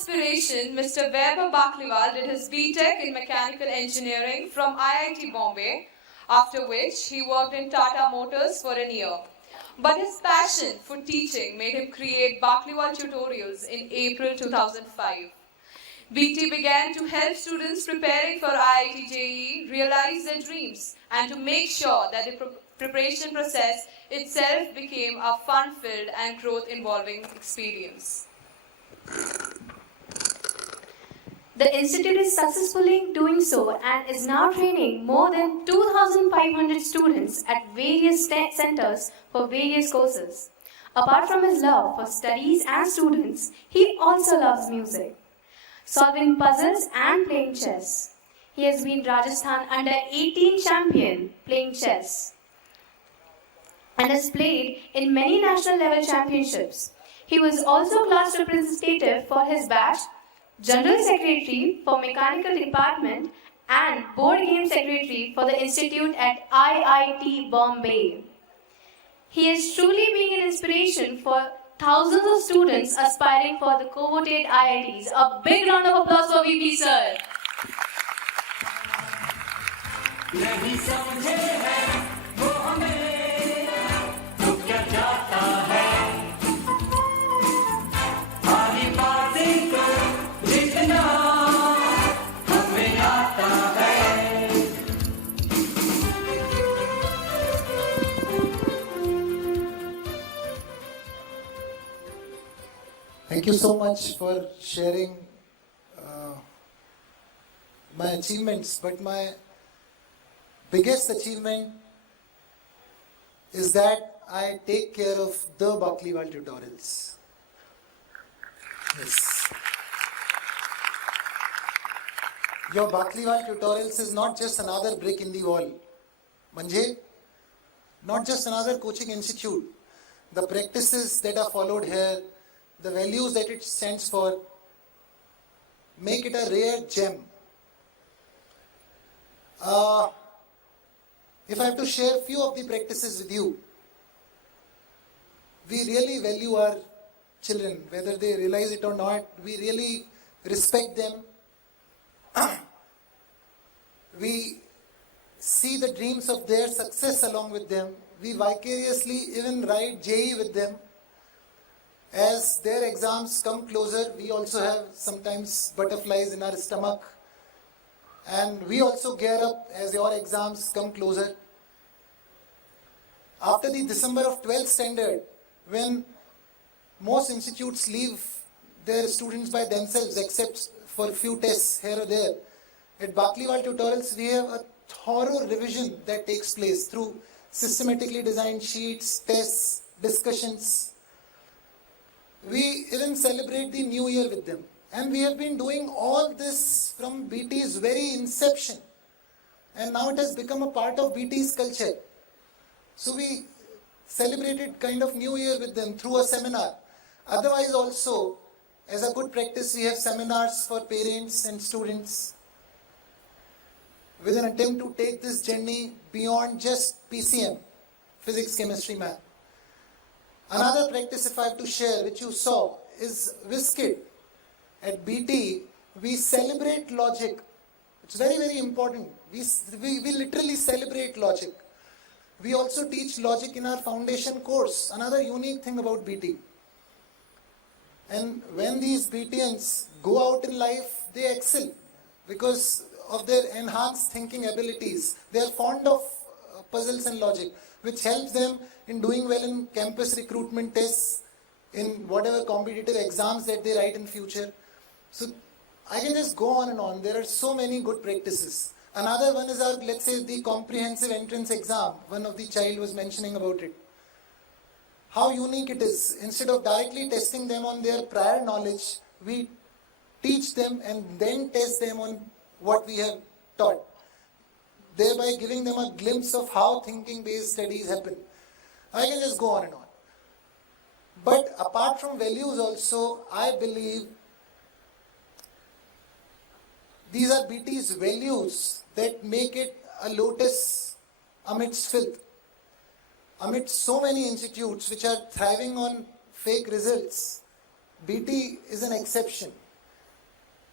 inspiration, Mr. Vaibhav Bakliwal did his B.Tech in Mechanical Engineering from IIT Bombay, after which he worked in Tata Motors for a year. But his passion for teaching made him create Bakliwal Tutorials in April 2005. BT began to help students preparing for IIT JEE realize their dreams and to make sure that the preparation process itself became a fun-filled and growth-involving experience. The institute is successfully doing so and is now training more than 2,500 students at various centers for various courses. Apart from his love for studies and students, he also loves music, solving puzzles and playing chess. He has been Rajasthan Under-18 champion playing chess and has played in many national level championships. He was also class representative for his batch, General Secretary for Mechanical Department and Board Game Secretary for the Institute at IIT Bombay. He has truly been an inspiration for thousands of students aspiring for the coveted IITs. A big round of applause for VP sir. Thank you so much for sharing my achievements, but my biggest achievement is that I take care of the Bakliwal Tutorials. Yes. Your Bakliwal Tutorials is not just another brick in the wall. Manje, not just another coaching institute. The practices that are followed here, the values that it stands for, make it a rare gem. If I have to share a few of the practices with you, we really value our children, whether they realize it or not. We really respect them. We see the dreams of their success along with them. We vicariously even ride JEE with them. As their exams come closer, we also have sometimes butterflies in our stomach. And we also gear up as your exams come closer. After the December of 12th standard, when most institutes leave their students by themselves except for a few tests here or there, at Bakliwal Tutorials we have a thorough revision that takes place through systematically designed sheets, tests, discussions. We even celebrate the new year with them. And we have been doing all this from BT's very inception. And now it has become a part of BT's culture. So we celebrated kind of new year with them through a seminar. Otherwise also, as a good practice, we have seminars for parents and students with an attempt to take this journey beyond just PCM, physics, chemistry, math. Another practice, if I have to share, which you saw, is WizKid. At BT, we celebrate logic. It's very, very important. We literally celebrate logic. We also teach logic in our foundation course, another unique thing about BT. And when these BTians go out in life, they excel because of their enhanced thinking abilities. They are fond of puzzles and logic, which helps them in doing well in campus recruitment tests, in whatever competitive exams that they write in future. So I can just go on and on. There are so many good practices. Another one is our, let's say, the comprehensive entrance exam. One of the child was mentioning about it. How unique it is. Instead of directly testing them on their prior knowledge, we teach them and then test them on what we have taught, thereby giving them a glimpse of how thinking-based studies happen. I can just go on and on. But apart from values also, I believe these are BT's values that make it a lotus amidst filth. Amidst so many institutes which are thriving on fake results, BT is an exception.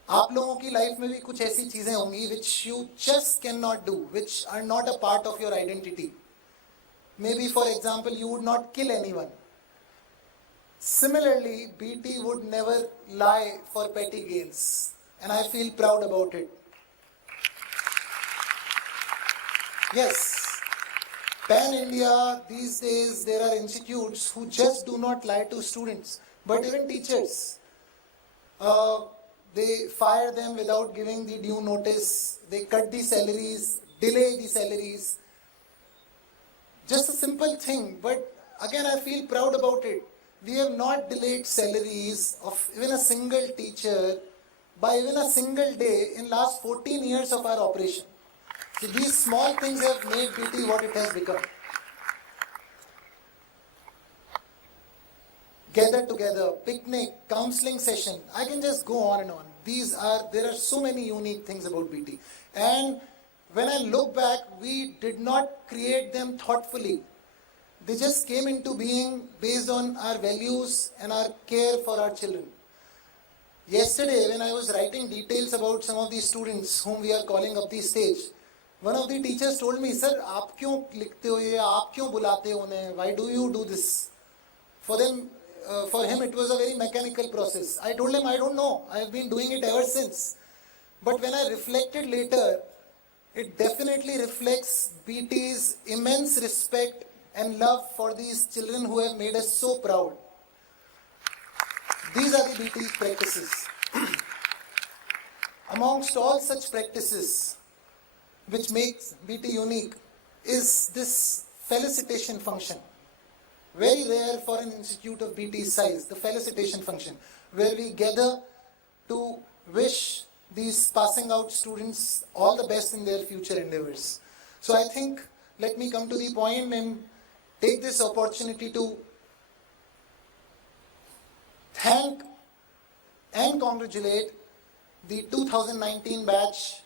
आप लोगों की life में भी कुछ ऐसी चीजें होंगी which you just cannot do, which are not a part of your identity. Maybe for example, you would not kill anyone. Similarly, BT would never lie for petty gains, and I feel proud about it. Yes, Pan India, these days there are institutes who just do not lie to students, but even teachers. They fire them without giving the due notice, they cut the salaries, delay the salaries. Just a simple thing, but again I feel proud about it. We have not delayed salaries of even a single teacher by even a single day in last 14 years of our operation. So these small things have made BT what it has become. Gather together, picnic, counseling session. I can just go on and on. There are so many unique things about BT. And when I look back, we did not create them thoughtfully. They just came into being based on our values and our care for our children. Yesterday, when I was writing details about some of these students whom we are calling up the stage, one of the teachers told me, "Sir, आप क्यों लिखते हो ये? आप क्यों बुलाते हो उन्हें? Why do you do this?" For him, it was a very mechanical process. I told him, I don't know. I have been doing it ever since. But when I reflected later, it definitely reflects BT's immense respect and love for these children who have made us so proud. These are the BT's practices. Amongst all such practices, which makes BT unique, is this felicitation function. Very rare for an institute of BT's size, the felicitation function, where we gather to wish these passing out students all the best in their future endeavors. So I think, let me come to the point and take this opportunity to thank and congratulate the 2019 batch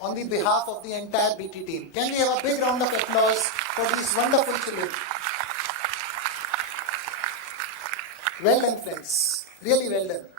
on the behalf of the entire BT team. Can we have a big round of applause for these wonderful children? Well done, friends. Really well done.